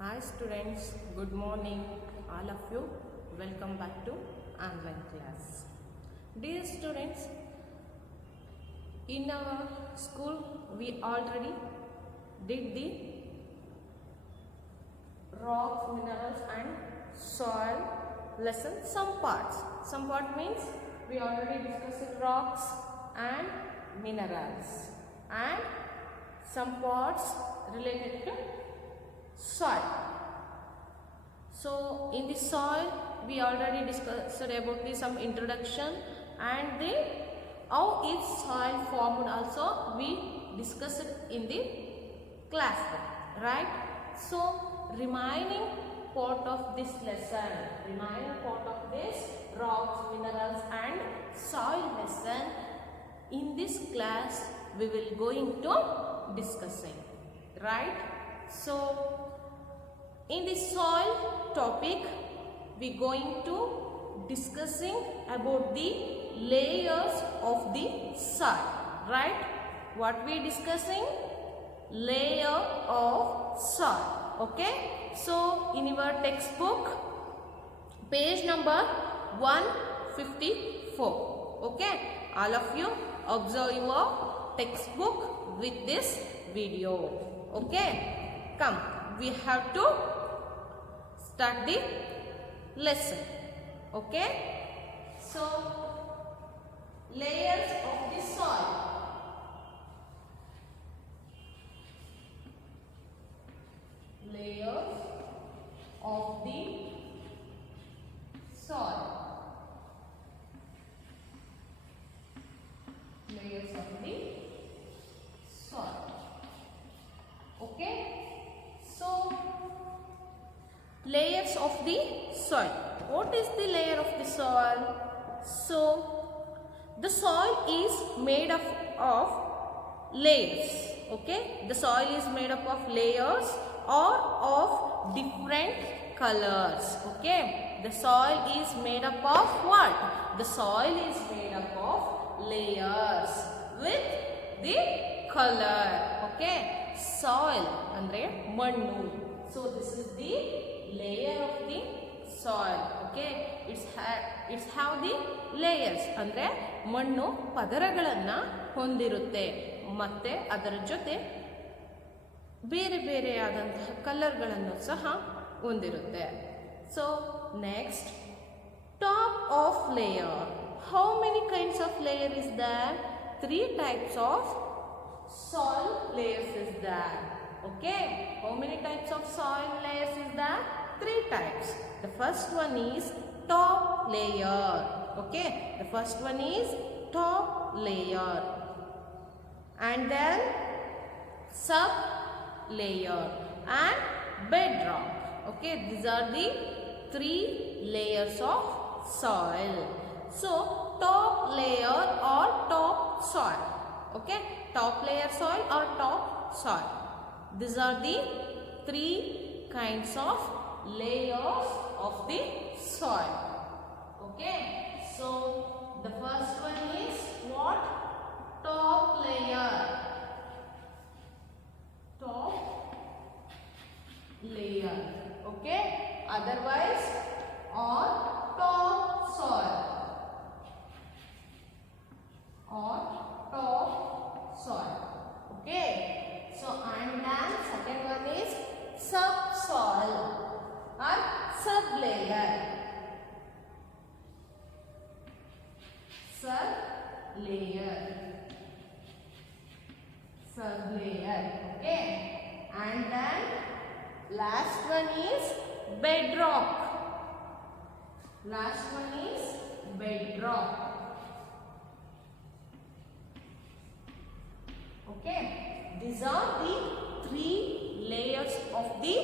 Hi students, good morning all of you. Welcome back to online class. Dear students, in our school we already did the rocks, minerals and soil lesson, some parts. Some part means we already discussed rocks and minerals, and some parts related to soil. So in the soil we already discussed about the some introduction, and the how is soil formed also we discussed in the classroom, right? So remaining part of this lesson, remaining part of this rocks, minerals and soil lesson, in this class we will going to discussing, right? So in the soil topic we going to discussing about the layers of the soil, right? What we discussing? Layer of soil. Okay, so in your textbook page number 154. Okay, all of you observe your textbook with this video. Okay, come, we have to start the lesson. Okay, so layers of the soil. Layers of the soil. Layers of the soil. Okay, so layers of the soil. What is the layer of the soil? So the soil is made up of layers. Okay, the soil is made up of layers or of different colors. Okay, the soil is made up of what? The soil is made up of layers with the color. Okay, soil andre mannu. So this is the layer of the soil. Okay, it's have the layers andre ಮಣ್ಣು ಪದರಗಳನ್ನು ಹೊಂದಿರುತ್ತೆ, ಮತ್ತೆ ಅದರ ಜೊತೆ ಬೇರೆ ಬೇರೆಯಾದಂತಹ ಕಲರ್ಗಳನ್ನು ಸಹ ಹೊಂದಿರುತ್ತೆ. So next, top of layer. How many kinds of layer is there? 3 types of soil layers is there. Okay, how many types of soil layers is there? 3 types. The first one is top layer. Okay, the first one is top layer, and then sub layer and bedrock. Okay, these are the 3 layers of soil. So top layer or top soil. Okay, top layer soil or top soil. These are the 3 kinds of layers of the soil. Okay, so the first one is what? Top layer. Top layer. Okay, otherwise or top soil or top soil. Okay, so and then second one is subsoil or sublayer. Sublayer. Sublayer. Okay, and then last one is bedrock. Last one is bedrock. Okay, these are the 3 layers of the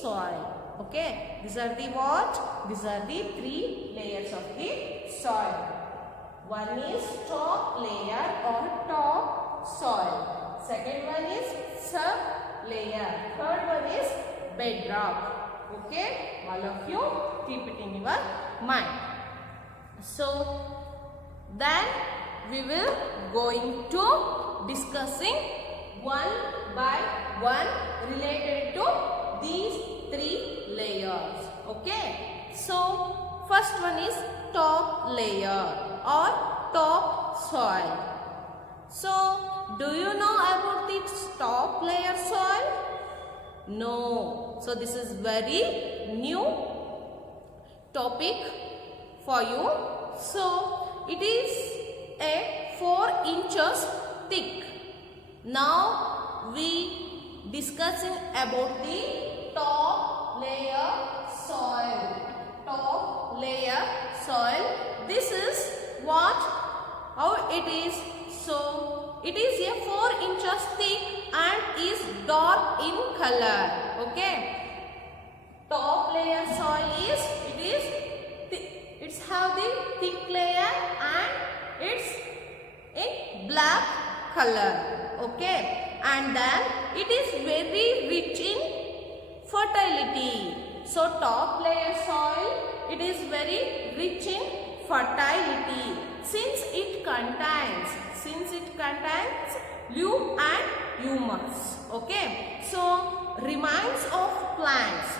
soil. Okay, these are the what? These are the 3 layers of the soil. One is top layer or top soil. Second one is sub layer. Third one is bedrock. Okay, all of you keep it in your mind. So then we will going to discussing one by one related to these 3 First one is top layer or top soil. So, do you know about the top layer soil? No. So, this is very new topic for you. So, it is a 4 inches thick. Now, we discussing about the top layer soil. Top layer soil. This is how it is. So, it is a 4 inches thick and is dark in color. Okay. Top layer soil is, it's have the thick layer and it's in black color. Okay. And then it is very rich in fertility. So, top layer soil, it is very rich in fertility since it contains loam and humus. Okay. So, remains of plants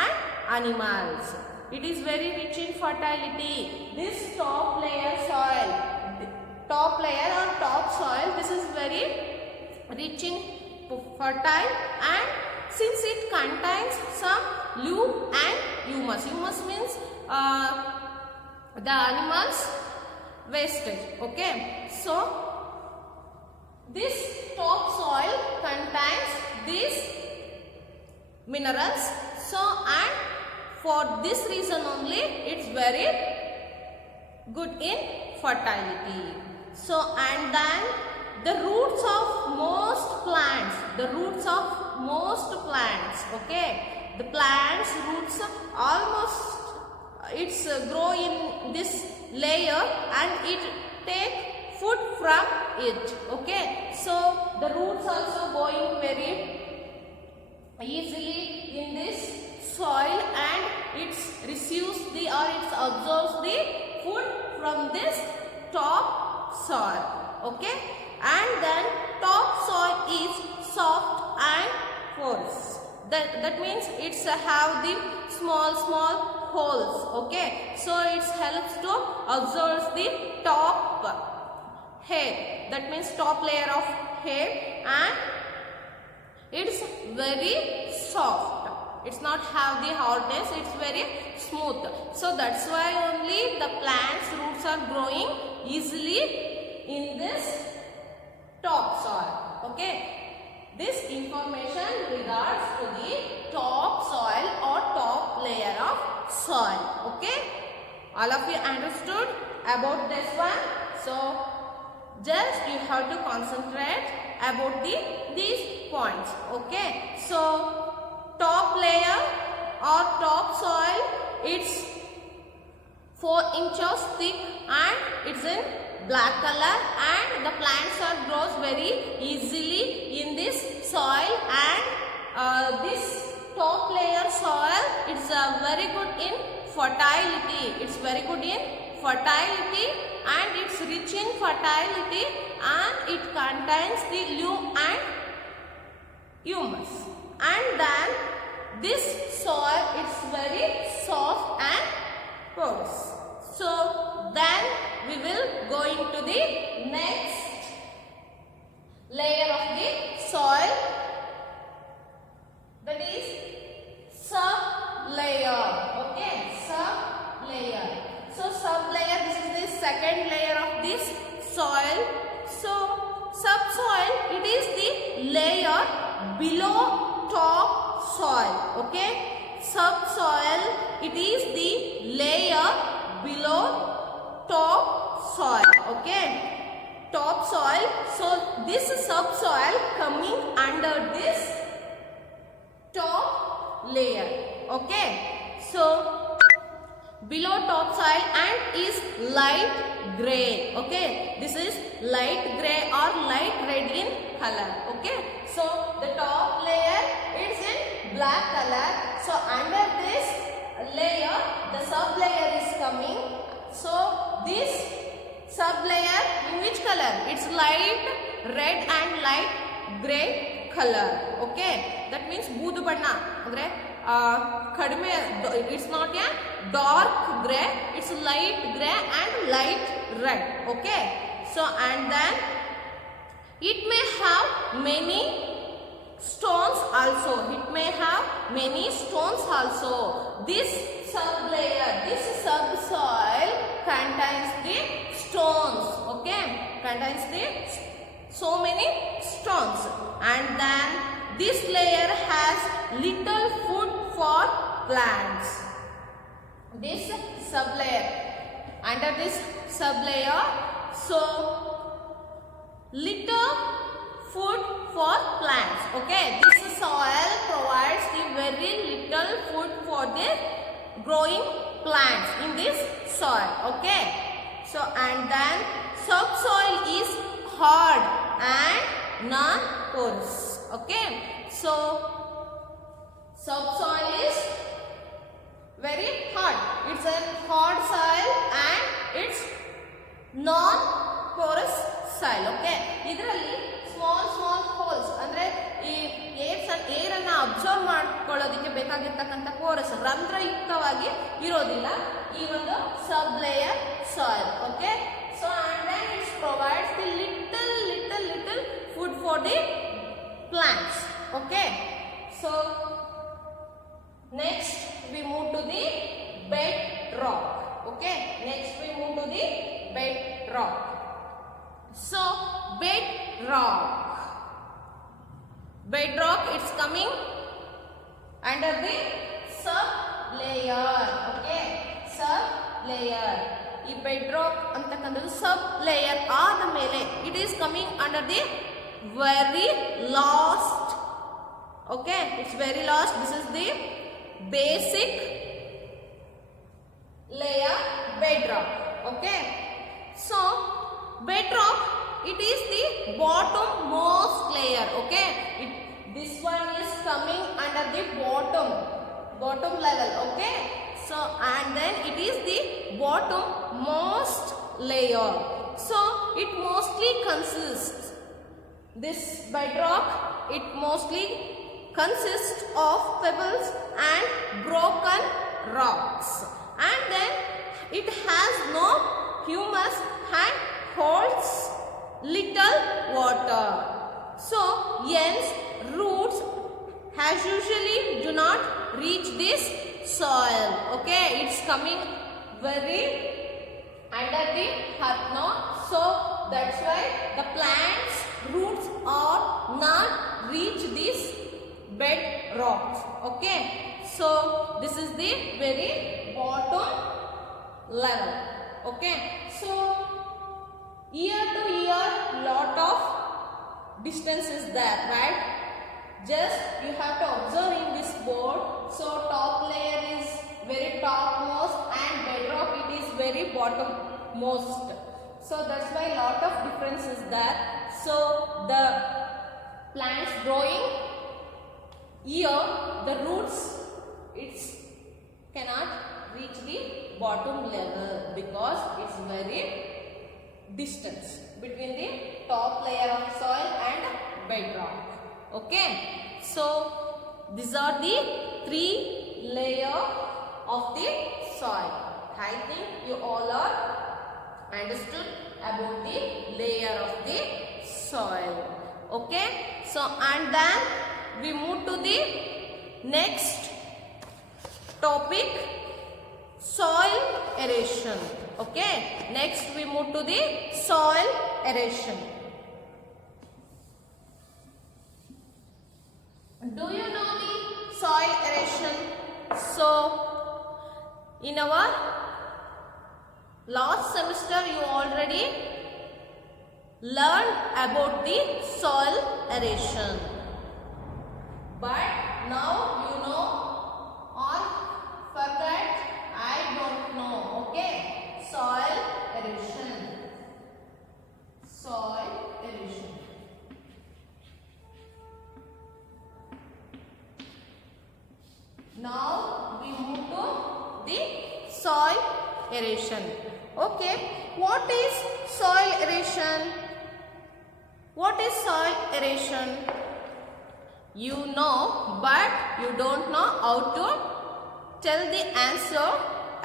and animals. It is very rich in fertility. This top layer soil, top layer or top soil, this is very rich in fertile, and since it contains some loam and humus. Humus means the animals wastage. Okay. So, this top soil contains these minerals. So, and for this reason only it's very good in fertility. So, and then the roots of most plants, okay, the plants roots almost it's grow in this layer and it take food from it. Okay. So, the roots also going very easily in this soil and it receives the or it absorbs the food from this top soil. Okay. And then top soil is soft and porous. That means it's have the small holes. Okay. So, it helps to absorb the top hair. That means top layer of hair, and it's very soft. It's not have the hardness. It's very smooth. So, that's why only the plant's roots are growing easily in this top soil. Okay. This information regards to the top soil or top layer of soil. Okay. All of you understood about this one. So, just you have to concentrate about these points. Okay. So, top layer or top soil, it's 4 inches thick and it's in black color, and the plants are grows very easily in this soil, and this top layer soil, it's very good in fertility. It's very good in fertility and it's rich in fertility, and it contains the loam and humus. And then this soil, it's very soft and porous. So, then we will go into the next layer of the soil, that is sub-layer. Okay, sub-layer. So, sub-layer, this is the second layer of this soil. So, subsoil, it is the layer below top soil. Okay, subsoil, it is the layer below top soil. Okay, top soil. So, this subsoil coming under this top layer. Okay, so below top soil and is light gray. Okay, this is light gray or light red in color. Okay, so the top layer is in black color. So under this layer, the sub layer is coming. So this sub layer in which color? It's light red and light gray color. Okay, that means ಬೂದು ಬಣ್ಣ ಅಂದ್ರೆ ಕಡಿಮೆ, it's not a dark gray, it's light gray and light red. Okay, so and then it may have many stones also. It may have many stones also. This sublayer, this subsoil contains the stones. Okay, contains the so many stones, and then this layer has little food for plants. This sublayer, under this sublayer, so little food for plants. Okay, this soil provides the very little food for the growing plants in this soil. Okay, so and then subsoil is hard and non-porous. Okay, so subsoil is very hard. It's a hard soil and it's non-porous soil. Okay, ಇದರಲ್ಲಿ small holes ಅಂದ್ರೆ ಈ air ಅನ್ನ observe ಮಾಡ್ಕೊಳ್ಳೋದಕ್ಕೆ ಬೇಕಾಗಿರ್ತಕ್ಕಂಥ ಪೋರಸ್ ರಂಧ್ರಯುಕ್ತವಾಗಿ ಇರೋದಿಲ್ಲ ಈ ಒಂದು sub layer soil. Okay, so and then it provides the little food for the plants. Okay, so next we move to the bedrock. Okay, next we move to the bedrock. So bedrock it's coming under the sub layer. Okay, sub layer. ಈ bedrock ಅಂತಕ್ಕಂಥದ್ದು sub layer ಆದ ಮೇಲೆ it is coming under the very last. Okay, it's very last. This is the basic layer bedrock. Okay, so bedrock it is the bottom most layer. Okay, this one is coming under the bottom level. Okay, so and then it is the bottom most layer. So it mostly consists, this bedrock, it mostly consists of pebbles and broken rocks, and then it has no humus and holds little water. So hence roots as usually do not reach this soil. Okay, it's coming very under the earth now, so that's why the plants roots are not reach this bed rocks. Okay, so this is the very bottom level. Okay, so year to year lot of distance is there, right? Just you have to observe in this board. So top layer is very topmost and bedrock it is very bottommost. So that's why lot of difference is there. So the plants growing here, the roots it's cannot reach the bottom level because it's very distance between the top layer of soil and bedrock. Okay, so these are the 3 layers of the soil. I think you all are understood about the layer of the soil. Okay, so and then we move to the next topic, soil erosion. Okay, next we move to the soil erosion. Do you know the soil erosion? So in our last semester you already learned about the soil erosion, but now you know or forget, I don't know. Okay, soil erosion. Soil erosion. Now we move to the soil erosion. Okay, what is soil erosion? What is soil erosion? You know, but you don't know how to tell the answer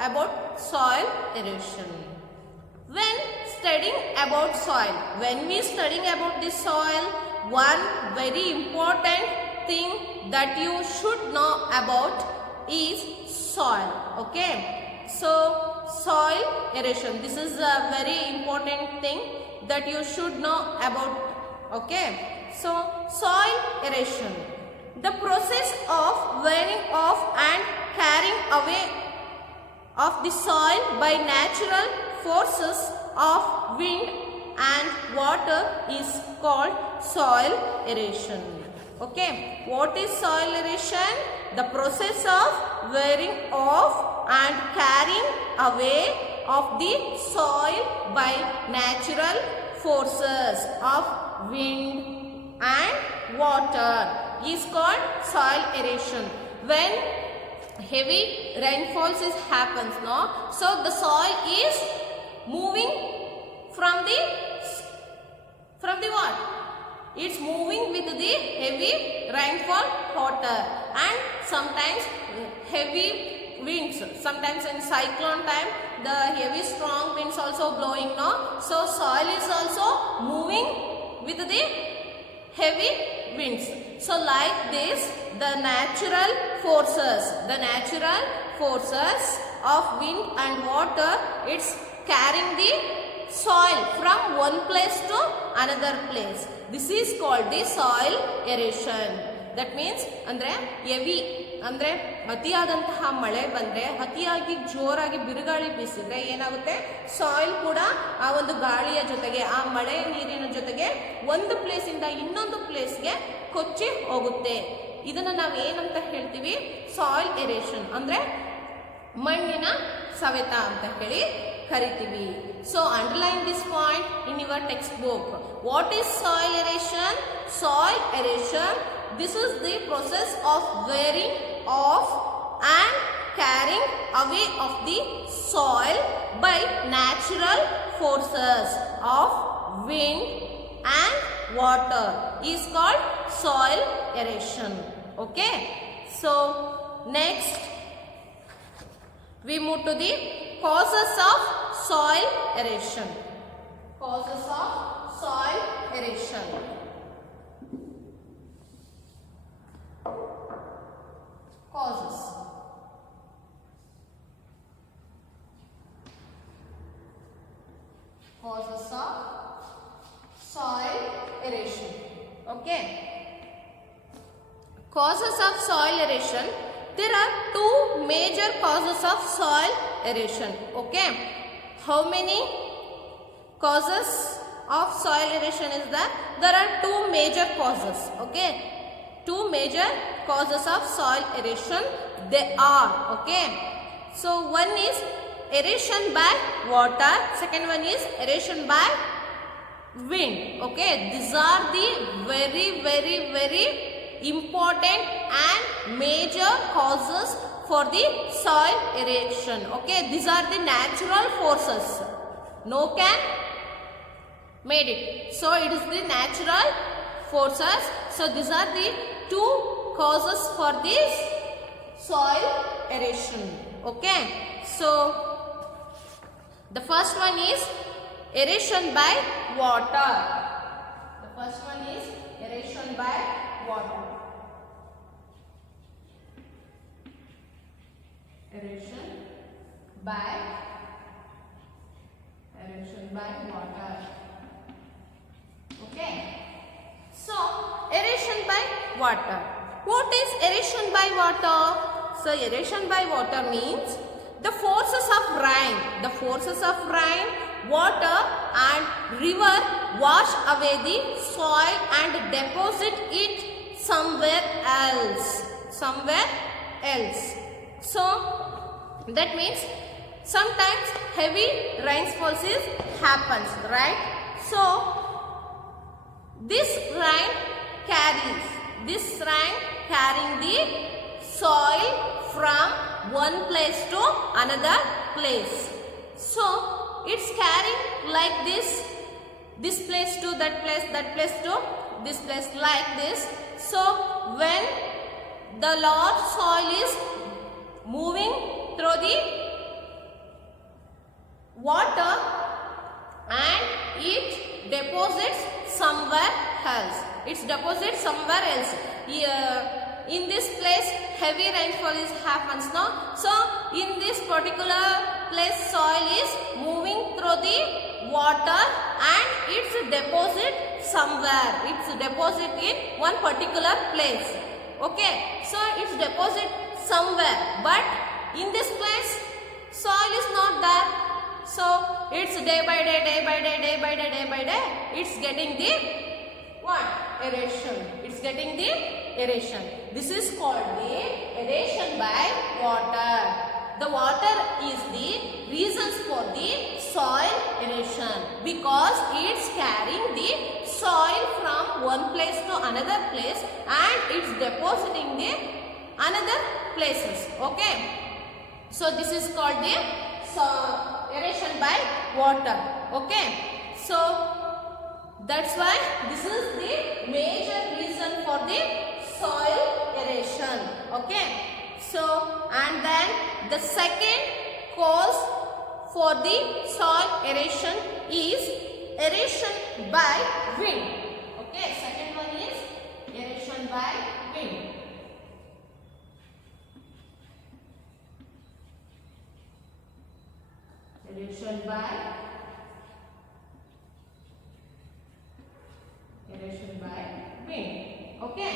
about soil erosion. When studying about soil, when we studying about the soil, one very important thing that you should know about is soil. Okay, so soil erosion, this is a very important thing that you should know about. Okay, so soil erosion, the process of wearing off and carrying away of the soil by natural forces of wind and water is called soil erosion. Okay, what is soil erosion? The process of wearing off and carrying away of the soil by natural forces of wind and water is called soil erosion. When heavy rainfalls happens, no, so the soil is moving from the what? It's moving with the heavy rainfall water, and sometimes heavy winds. Sometimes in cyclone time, the heavy strong winds also blowing, no, so soil is also moving with the heavy winds. So like this, the natural forces of wind and water, it's carrying the soil from one place to another place. This is called the soil erosion. That means ಅಂದ್ರೆ heavy ಅಂದ್ರೆ ಅತಿಯಾದಂತಹ ಮಳೆ ಬಂದ್ರೆ, ಅತಿಯಾಗಿ ಜೋರಾಗಿ ಬಿರುಗಾಳಿ ಬೀಸಿದ್ರೆ ಏನಾಗುತ್ತೆ, soil ಕೂಡ ಆ ಒಂದು ಗಾಳಿಯ ಜೊತೆಗೆ, ಆ ಮಳೆ ನೀರಿನ ಜೊತೆಗೆ ಒಂದು ಪ್ಲೇಸ್ ಇಂದ ಇನ್ನೊಂದು ಪ್ಲೇಸ್ಗೆ ಕೊಚ್ಚಿ ಹೋಗುತ್ತೆ. ಇದನ್ನ ನಾವು ಏನಂತ ಹೇಳ್ತೀವಿ, ಸಾಯಿಲ್ ಎರೇಷನ್ ಅಂದ್ರೆ ಮಣ್ಣಿನ ಸವೆತ ಅಂತ ಹೇಳಿ ಕರಿತೀವಿ. So underline this point in your text book. What is soil aeration? Soil aeration, this is the process of wearing off and carrying away of the soil by natural forces of wind and water is called soil erosion. Okay, so next we move to the causes of soil erosion. Causes of soil erosion. Causes. Causes of soil erosion. Okay. Causes of soil erosion. There are two major causes of soil erosion. Okay. How many causes of soil erosion is there? There are two major causes. Okay. Two major causes of soil erosion they are. Okay, so one is erosion by water, second one is erosion by wind. Okay, these are the very important and major causes for the soil erosion. Okay, these are the natural forces, no can made it, so it is the natural forces. So these are the two causes for this soil erosion. Okay, so the first one is erosion by water. The first one is erosion by water. Erosion by water. Okay, so erosion by water. What is erosion by water? So erosion by water means the forces of rain, water and river wash away the soil and deposit it somewhere else. So that means sometimes heavy rainfalls happens, right? So this rain carrying the soil from one place to another place. So it's carrying like this place to that place to this place like this. So when the large soil is moving through the water and it deposits somewhere else. It deposits somewhere else. In this place heavy rainfall happens now. So in this particular place soil is moving through the water and it's deposit somewhere. It's deposit in one particular place. Okay. So it's deposit somewhere. But in this place soil is not there. So it's day by day, day by day, day by day, day by day. It's getting the what? Aeration. It's getting the aeration. This is called the aeration by water. The water is the reasons for the soil aeration because it's carrying the soil from one place to another place and it's depositing the another places. Okay. So this is called the aeration by water. Okay. So that's why this is the major reason for the soil aeration. Okay. So and then the second cause for the soil aeration is aeration by wind. Okay. Second one is aeration by wind. Aeration by wind. Okay.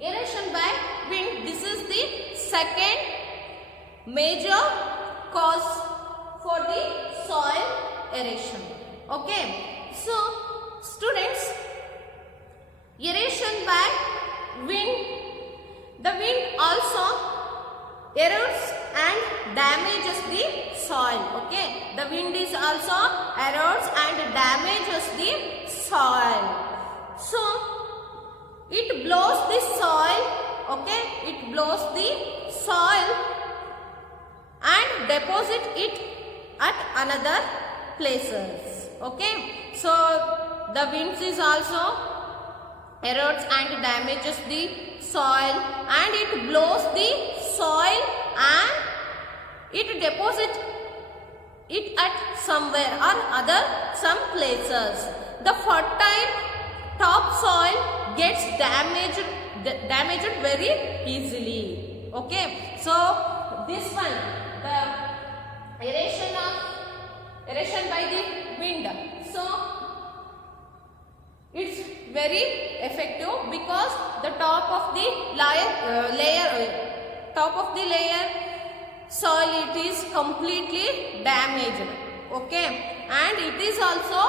Aeration by wind. This is the second major cause for the soil aeration. Okay. So students, aeration by wind. The wind also erodes and damages the soil. Okay. The wind is also erodes and damages the soil. So it blows the soil. Okay. It blows the soil and deposit it at another places. Okay. So the winds is also erodes and damages the soil and it blows the soil and it deposits it at somewhere or other some places. The fertile topsoil gets damaged very easily. Okay. So this one, the aeration by the wind. So it's very effective because the top of the layer soil it is completely damaged. Okay. And it is also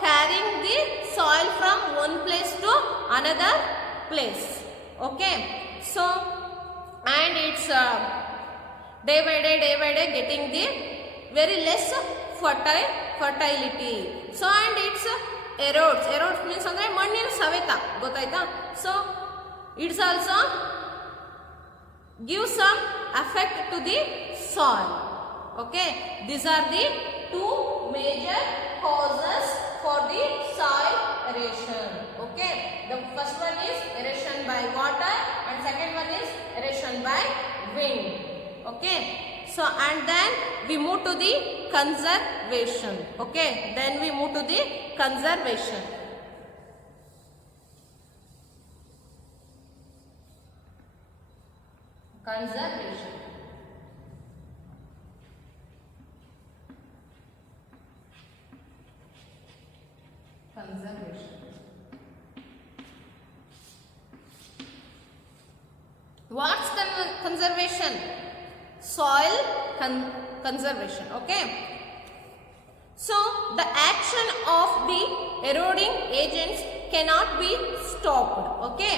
carrying the soil from one place to another place. Okay. So and it's day by day getting the very less fertility. So and it's erodes means andre mannina saveta gottaita. So it's also gives some effect to the soil. Okay. These are the two major causes for the soil aeration. Okay. The first one is aeration by water and second one is aeration by wind. Okay. So and then we move to the conservation. Okay. Then we move to the conservation. Conservation. What's conservation? Soil conservation. Okay. So the action of the eroding agents cannot be stopped. Okay.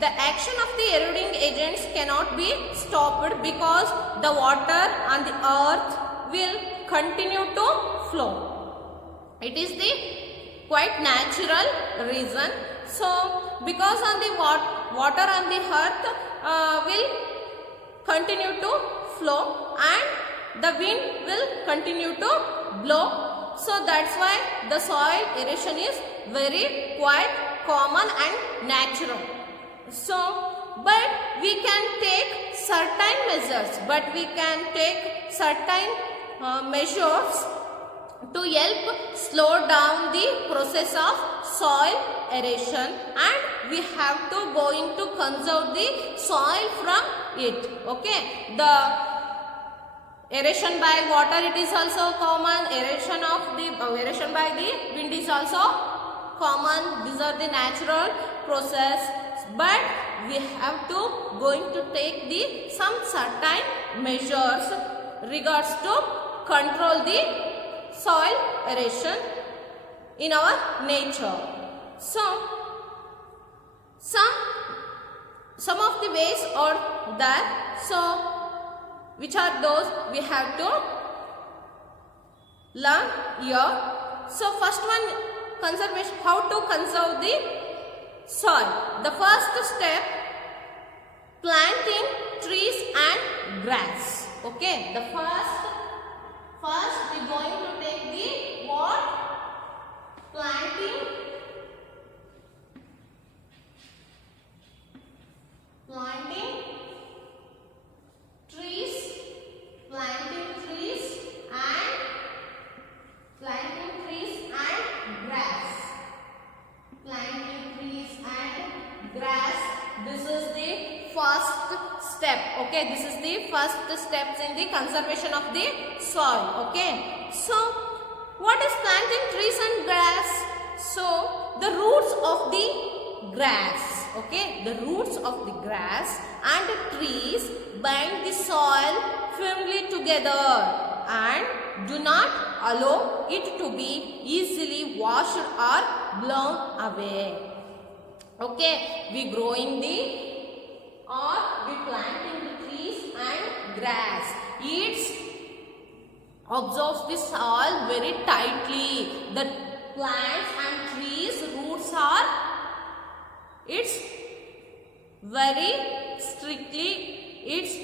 The action of the eroding agents cannot be stopped because the water on the earth will continue to flow. It is the quite natural reason. So because on the water on the earth will continue to flow and the wind will continue to blow. So that's why the soil erosion is very quite common and natural. So, but we can take certain measures, measures to help slow down the process of soil erosion, and we have to going to conserve the soil from it. Okay, the erosion by water, it is also common. Erosion by the wind is also common. These are the natural process, but we have to going to take the some certain measures regards to control the soil erosion in our nature. So some of the ways are there. So which are those we have to learn here. So first one, conservation, how to conserve the soil. The first step, planting trees and grass. Okay, the first we going to take the what? Planting trees and grass. This is the first step. Okay, this is the first steps in the conservation of the soil. Okay, so what is planting trees and grass? So the roots of the grass, okay, the roots of the grass and trees bind the soil firmly together and do not allow it to be easily washed or blown away. Okay, we growing the or we planting the trees and grass. It absorbs the soil very tightly. The plants and trees roots are, it's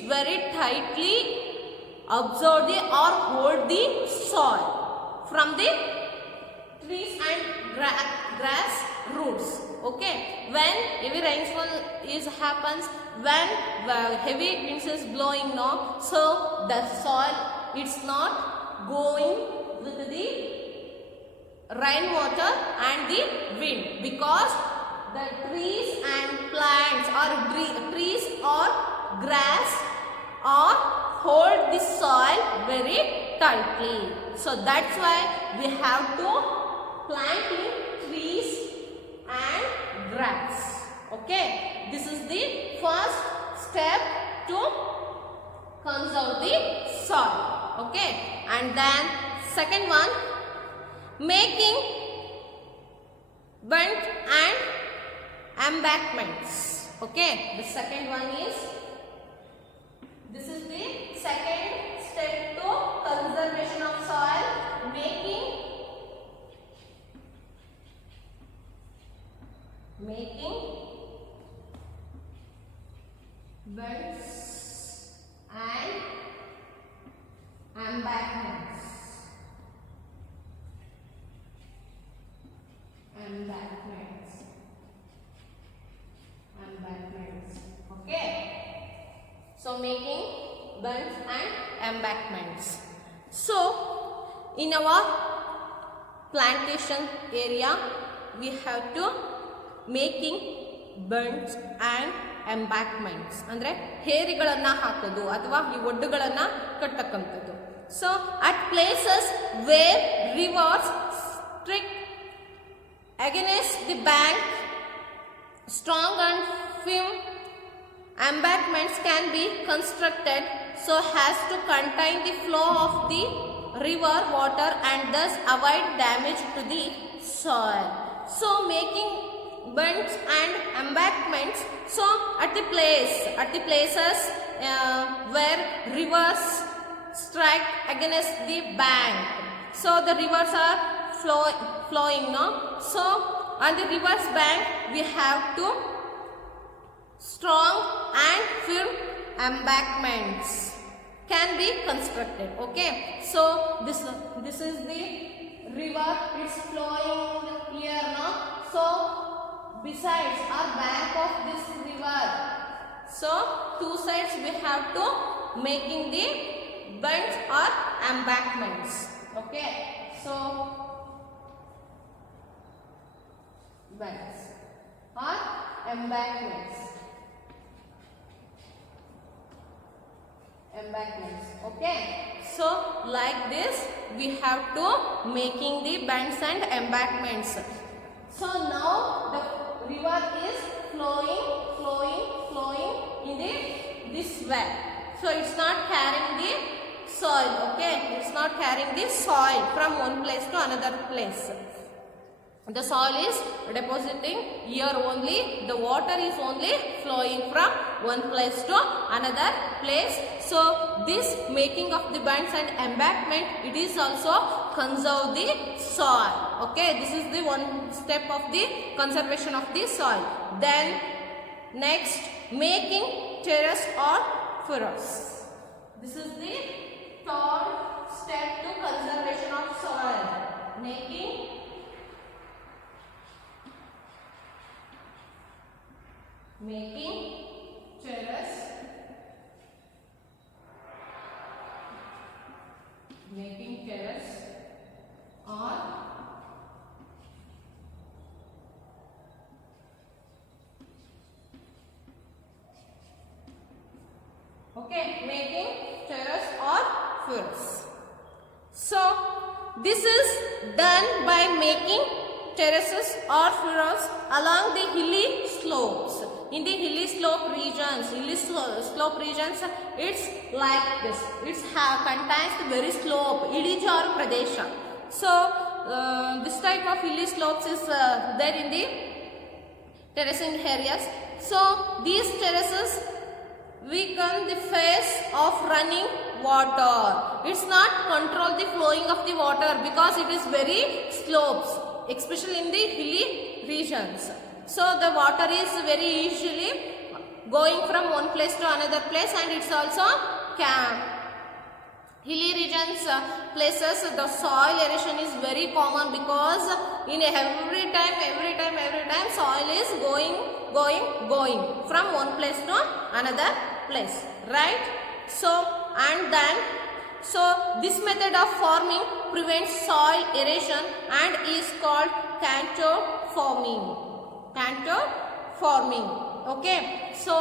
very tightly absorb the or hold the soil from the trees and grass roots. Okay, when heavy rainfall happens, when heavy winds is blowing now, so the soil, it's not going with the rainwater and the wind, because the trees and plants or trees or grass or hold the soil very tightly. So that's why we have to plant trees and grass. Okay, this is the first step to conserve the soil. Okay, and then second one, making bund and embankments. Okay, the second one is, this is the second step to conservation of soil, making bunds and embankments. Okay, so making bunds and embankments. So in our plantation area, we have to making bunds and embankments ಅಂದರೆ ಹೇರಿಗಳನ್ನು ಹಾಕೋದು ಅಥವಾ ಈ ಒಡ್ಡುಗಳನ್ನು ಕಟ್ಟಕ್ಕಂಥದ್ದು. So at places where rivers strike against the bank, strong and firm embankments can be constructed so as to contain the flow of the river water and thus avoid damage to the soil. So making bunds and embankments, so at the places where rivers strike against the bank, so the rivers are flowing now, so on the river's bank we have to strong and firm embankments can be constructed. Okay, so this is the river, it's flowing here now, so besides or bank of this river. So two sides we have to making the bends or embankments. Okay, so bends or embankments. Okay, so like this we have to making the bends and embankments. So now the river is flowing in this way. So it's not carrying the soil. Okay, it's not carrying the soil from one place to another place. The soil is depositing here only, the water is only flowing from one place to another place. So this making of the bands and embankment, it is also conserve the soil. Okay, this is the one step of the conservation of the soil. Then next, making terrace or furrows. This is the third step to conservation of soil. Making terrace or making terrace or furrows. So this is done by making terraces or furrows along the hilly slopes. In the hilly slope regions, it's like this. It contains very slope, Idijar Pradesha. So this type of hilly slopes is there in the terracing areas. So these terraces weaken the face of running water. It's not control the flowing of the water because it is very slopes, especially in the hilly regions. So the water is very easily going from one place to another place, and it's also hilly regions places the soil erosion is very common because in every time soil is going from one place to another place, right? So this method of farming prevents soil erosion and is called contour farming. Okay, so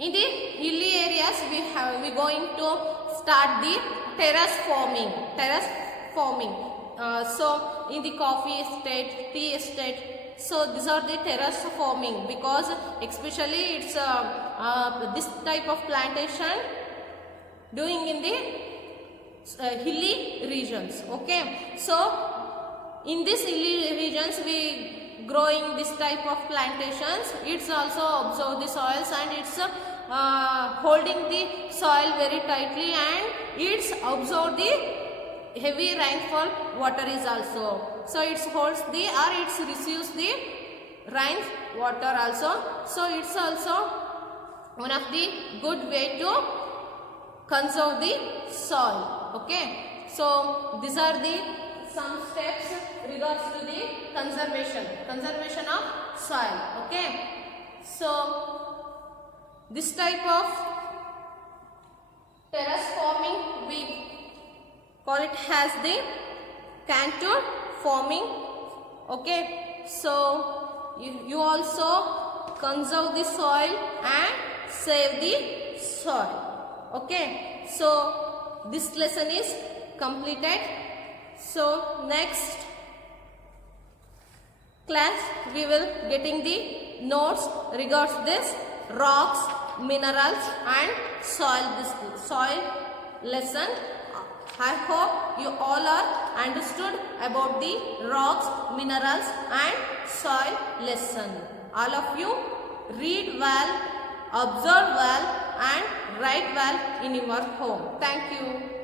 in the hilly areas we going to start the terrace farming. So in the coffee estate, tea estate, so these are the terrace farming because especially it's this type of plantation doing in the hilly regions. Okay, so in these hilly regions we growing this type of plantations. It's also absorb the soils and it's holding the soil very tightly, and it's absorb the heavy rainfall water is also. So it holds the or it receives the rain water also. So it's also one of the good way to conserve the soil. Okay, so these are the some steps regards to the conservation of soil. Okay, so this type of terrace farming we call it as the contour farming. Okay, so you also conserve the soil and save the soil. Okay, so this lesson is completed. So next class we will getting the notes regards this rocks, minerals and soil lesson. I hope you all are understood about the rocks, minerals and soil lesson. All of you read well, observe well and write well in your home. Thank you.